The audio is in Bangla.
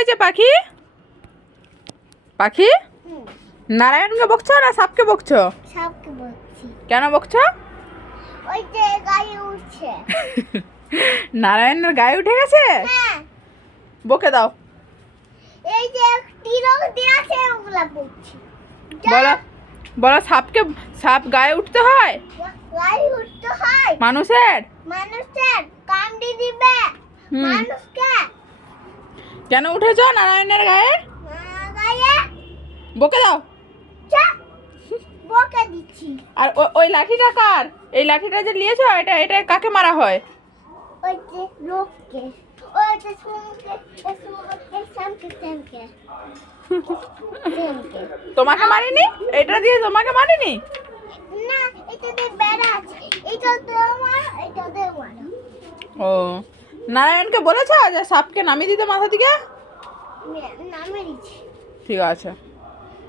হয়েছে পাখি? পাখি নারায়ণকে বকছো না সাপকে বকছো? সাপকে বলছি। কেন বকছো? ওই যে গায়ে উঠছে। নারায়ণের গায়ে উঠে গেছে? হ্যাঁ, বকে দাও। এই যে তিলক দিয়ে আছে ওগুলা বলছি। বলো বলো সাপ গায়ে উঠতে হয়? গায়ে উঠতে হয় মানুষের কামড়ে দিবে হুম। মানুষকে। কেন উঠেছো নারায়ণের গায়ে? গায়ে বকে দাও। বকে দিচ্ছি। আর ওই লাঠিটা কার? এই লাঠিটা যে নিয়েছো এটা এটা কাকে মারা হয়? ওই যে লোককে, ওই যে সুমকে স্যামকে তোমাকে মারিনি? এটা দিয়ে তোমাকে মারিনি? না, এটা দিয়ে বেড়া আছে, এটা দিয়ে মারো, এটা দিয়ে মারো। ও নারায়ণকে বলেছো যে সাপকে নামিয়ে দিতে মাথা থেকে? নামে দিচ্ছি। ঠিক আছে।